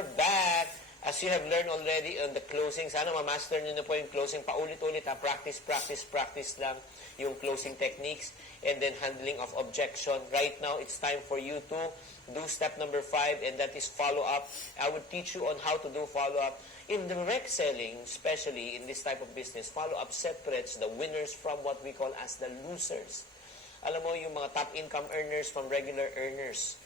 we're back. As you have learned already on the closing, sana ma-master nyo na po yung closing. Paulit-ulit, practice, practice, practice lang yung closing techniques and then handling of objection. Right now, it's time for you to do step number 5, and that is follow-up. I would teach you on how to do follow-up. In direct selling, especially in this type of business, follow-up separates the winners from what we call as the losers. Alam mo, yung mga top income earners from regular earners.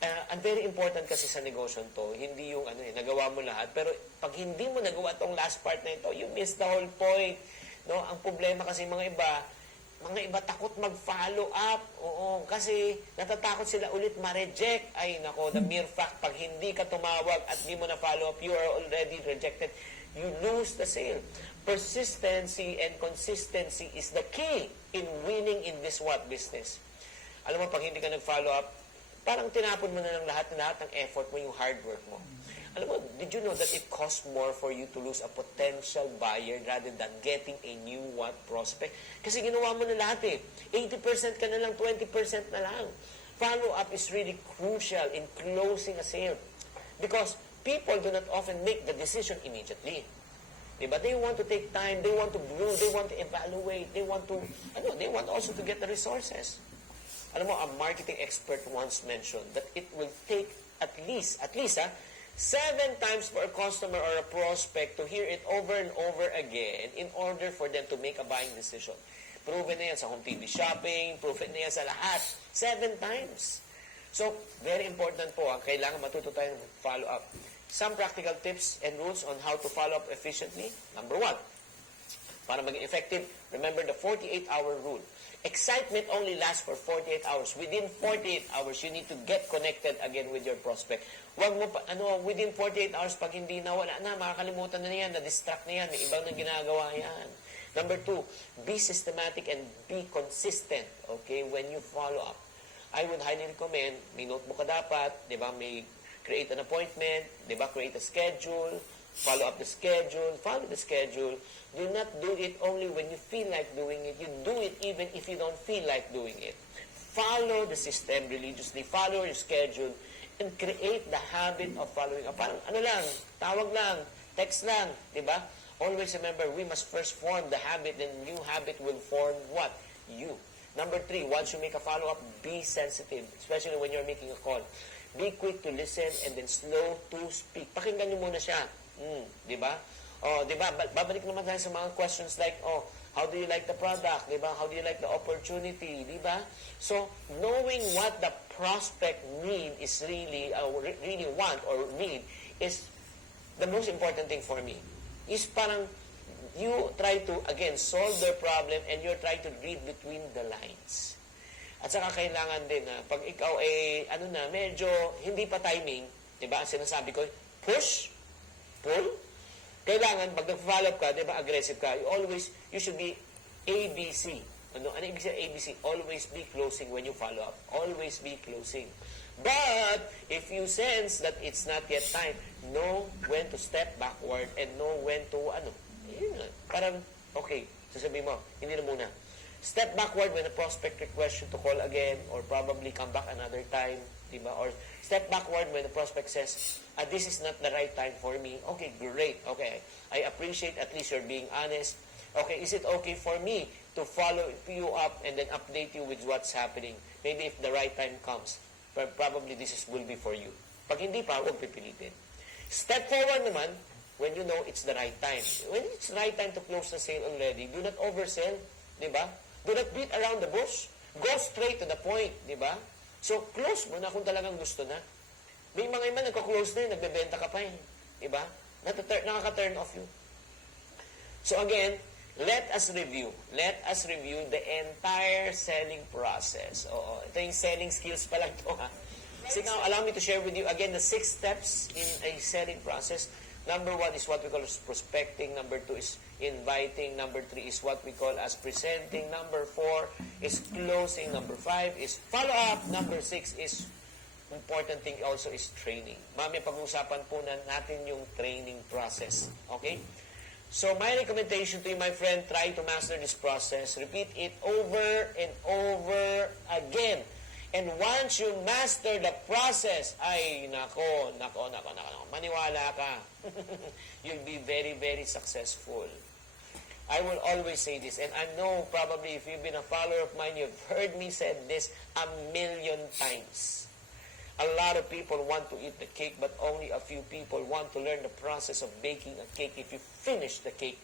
And very important kasi sa negosyo to, hindi yung nagawa mo lahat, pero pag hindi mo nagawa tong last part na ito, you miss the whole point. No? Ang problema kasi mga iba takot mag-follow up. Oo, kasi natatakot sila ulit ma-reject. Ay nako, the mere fact, pag hindi ka tumawag at hindi mo na follow up, you are already rejected. You lose the sale. Persistency and consistency is the key in winning in this business. Alam mo, pag hindi ka nag-follow up, parang tinapon mo na lang lahat ng effort mo, yung hard work mo. Alam mo, did you know that it costs more for you to lose a potential buyer rather than getting a new prospect? Kasi ginawa mo na lahat 80% ka na lang, 20% na lang. Follow-up is really crucial in closing a sale. Because people do not often make the decision immediately. Diba? They want to take time, they want to grow, they want to evaluate, they want also to get the resources. Alam mo, a marketing expert once mentioned that it will take at least 7 times for a customer or a prospect to hear it over and over again in order for them to make a buying decision. Proven na yan sa home TV shopping, proven na yan sa lahat. 7 times. So, very important po, kailangan matuto tayong follow up. Some practical tips and rules on how to follow up efficiently. Number 1, para maging effective, remember the 48-hour rule. Excitement only lasts for 48 hours. Within 48 hours, you need to get connected again with your prospect. Huwag mo pa, within 48 hours, pag hindi na, wala na, makakalimutan na yan, na-distract na yan, may ibang na ginagawa yan. Number 2, be systematic and be consistent, okay, when you follow up. I would highly recommend, may notebook ka dapat, di ba, may create an appointment, di ba, create a schedule, follow up the schedule, follow the schedule. Do not do it only when you feel like doing it. You do it even if you don't feel like doing it. Follow the system religiously. Follow your schedule and create the habit of following up. Parang tawag lang, text lang, di ba? Always remember, we must first form the habit, then new habit will form what? You. Number 3, once you make a follow-up, be sensitive, especially when you're making a call. Be quick to listen and then slow to speak. Pakinggan nyo muna siya. Di ba? Di ba? Babalik naman tayo sa mga questions like, how do you like the product? Di ba? How do you like the opportunity? Di ba? So, knowing what the prospect need is really want or need is the most important thing for me. Is parang you try to, again, solve their problem and you try to read between the lines. At saka kailangan din na pag ikaw medyo hindi pa timing, di ba? Ang sinasabi ko, push, pull. Kailangan, pag nag-follow up ka, di ba, aggressive ka, you should be ABC. Ano ibig sabihin ABC? Always be closing when you follow up. Always be closing. But, if you sense that it's not yet time, know when to step backward and know when to, parang, okay, sasabihin mo, hindi na muna. Step backward when a prospect requests you to call again or probably come back another time, di ba? Or step backward when the prospect says, this is not the right time for me. Okay, great. Okay, I appreciate at least you're being honest. Okay, is it okay for me to follow you up and then update you with what's happening? Maybe if the right time comes, probably will be for you. Pag hindi pa, huwag pipilitin. Step forward naman when you know it's the right time. When it's the right time to close the sale already, do not oversell, di ba? Do not beat around the bush. Go straight to the point, di ba? So, close mo na kung talagang gusto na. May mga iba nagka-close na yun, nagbebenta ka pa yun. Di ba? Nakaka-turn off you. So again, let us review. Let us review the entire selling process. Oo, ito yung selling skills pa lang ito, ha? So now, allow me to share with you again the 6 steps in a selling process. Number 1 is what we call as prospecting. Number 2 is inviting. Number 3 is what we call as presenting. Number 4 is closing. Number 5 is follow-up. Number 6 is important thing also is training. Mamaya pag-uusapan po natin yung training process. Okay? So, my recommendation to you, my friend, try to master this process. Repeat it over and over again. And once you master the process, ay, nako, maniwala ka. You'll be very, very successful. I will always say this, and I know probably if you've been a follower of mine, you've heard me say this 1,000,000 times. A lot of people want to eat the cake, but only a few people want to learn the process of baking a cake. If you finish the cake,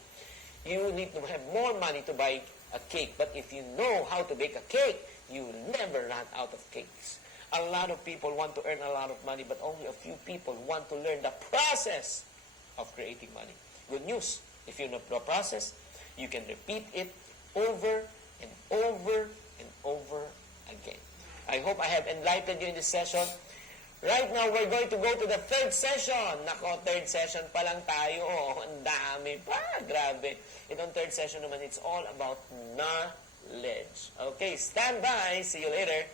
you need to have more money to buy a cake. But if you know how to bake a cake, you will never run out of cakes. A lot of people want to earn a lot of money, but only a few people want to learn the process of creating money. Good news, if you know the process, you can repeat it over and over and over again. I hope I have enlightened you in this session. Right now, we're going to go to the third session. Nako, third session pa lang tayo. Oh, ang dami pa. Grabe. Itong third session naman, it's all about knowledge. Okay, stand by. See you later.